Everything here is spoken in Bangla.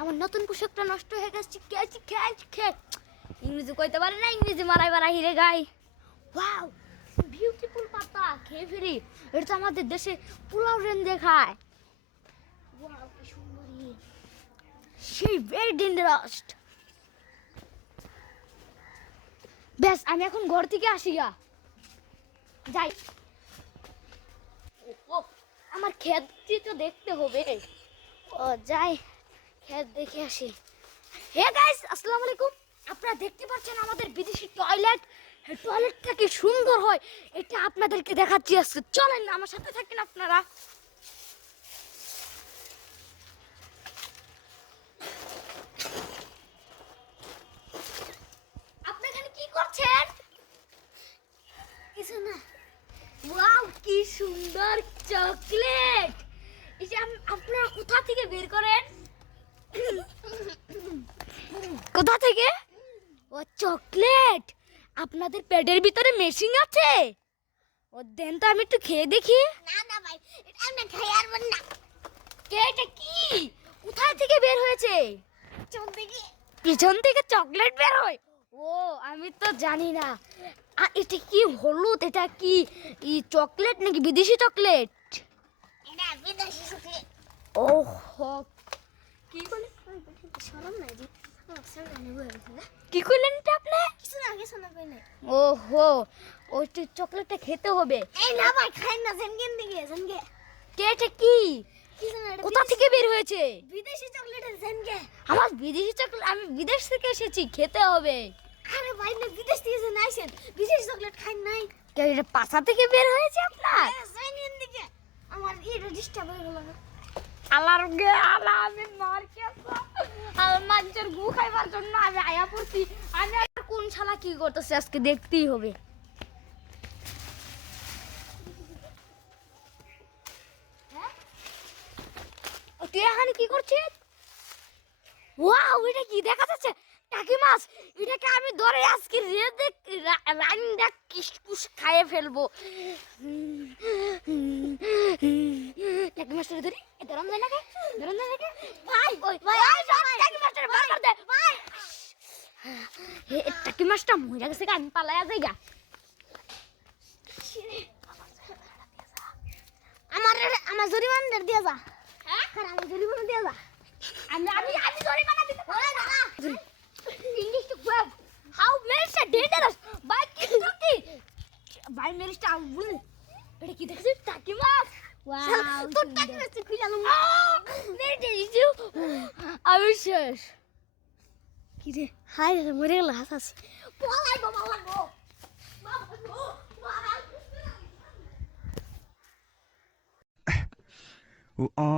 আমার নতুন পোশাকটা নষ্ট হয়ে গেছে, খেয়েছি খেয়েছি, খে। ইংরেজি কইতে পারে না, ইংরেজি মারাই মারা হিরে গাই। ওয়াও বিউটিফুল পাতা, খেয়ে ফিরি। এটা তো আমাদের দেশে পোলাও রেন দেখায় ওয়াও কি সুন্দরী। সেই ভেরি ডেঞ্জারাস ব্যাস, আমি এখন ঘর থেকে আসি গা। যাই। আমার ক্ষেতটি তো দেখতে হবে। ও, যাই। ক্ষেত দেখে আসি। হে গাইস আসসালামু আলাইকুম। আপনারা দেখতে পাচ্ছেন আমাদের বিদেশি টয়লেট টয়লেটটা কি সুন্দর হয়। এটা আপনাদেরকে দেখাচ্ছি আজকে। চলেন আমার সাথে থাকেন আপনারা। আপনি এখানে কি করছেন? কিছু না। ওয়াও কি সুন্দর চকলেট আপনারা কোথা থেকে বের করেন? কোথা থেকে? ও চকলেট! আপনাদের পেটের ভিতরে মেশিন আছে? ও দেন তো আমি একটু খেয়ে দেখি। না না ভাই এটা আমরা খাই আর না। কে এটা কি? কোথায় থেকে বের হয়েছে? চল দেখি পিছন থেকে চকলেট বের হয়? ও আমি তো জানি না। আর এটা কি হলুদ? এটা কি ই চকলেট নাকি বিদেশি চকলেট? এটা বিদেশি। সুখে ও কি শরম নাই জি করলেন এটা আপনি? কিছু না কিছু না কই নাই ওহো ওই তো চকলেটটা খেতে হবে। এই না ভাই খাই না জেনগেন দিকে জেনগে কে এটা কি? কোথা থেকে বের হয়েছে? বিদেশি চকলেটের জেনগে আমার বিদেশি চকলেট আমি বিদেশ থেকে এসেছি খেতে হবে। আরে ভাই না বিদেশ থেকে যেন আইছেন বিদেশি চকলেট খাই নাই। কে এটা পাশা থেকে বের হয়েছে আপনার? জেনগেন দিকে। আমার এটা ডিস্টার্ব হয়ে গেল আল্লাহর আমি গু খাইবার জন্য আমি আয়া পড়ছি। আমি আর কোন শালা কি করতেছে আজকে দেখতেই হবে। হ্যাঁ? তুই এখানে কি করছিস? ওয়াও, এটা কি দেখা যাচ্ছে? টাকি মাছ, এটাকে আমি ধরে আজকে রেঁধে রান্না কিসকুস খাইয়ে ফেলব। টাকি মাছটা ধরি। এ ধরন যায় নাকি ধরন যায় নাকি ভাই ওই ভাই টাকি মাছটা বার কর দে। ভাই এ এ, টাকি মাছটা মরে গেছে গা, আমি পালায়া যাই আমার আমার জরিমানা দিয়ে যা। হ্যাঁ? আমার জরিমানা দিয়ে যা। আমি আমি আমি ধরে দিতে পারব না। মাছ ওয়াও তোর টাকা বেশি খুঁজে আলো মেরিটে ইজু আমি শেষ Bu মরে গেল হাসাস পলাই Oh.